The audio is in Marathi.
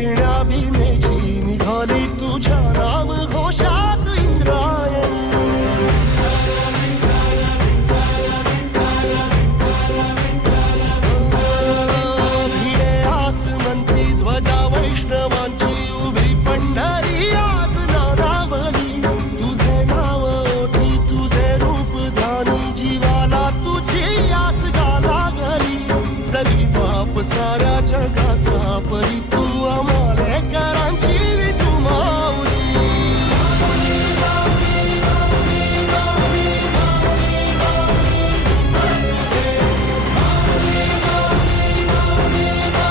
घेण्या भीमेची निघाली तुझ्या नाम घोषात इंद्रायणी. भिडे आसमंती ध्वजा वैष्णवांची उभी पंढरी आज नानावली. तुझे नाव ओठी तुझे रूप ध्यानी जीवाला तुझी आस गा लागली. जरी बाप साऱ्या जगाचा परिपूर्ण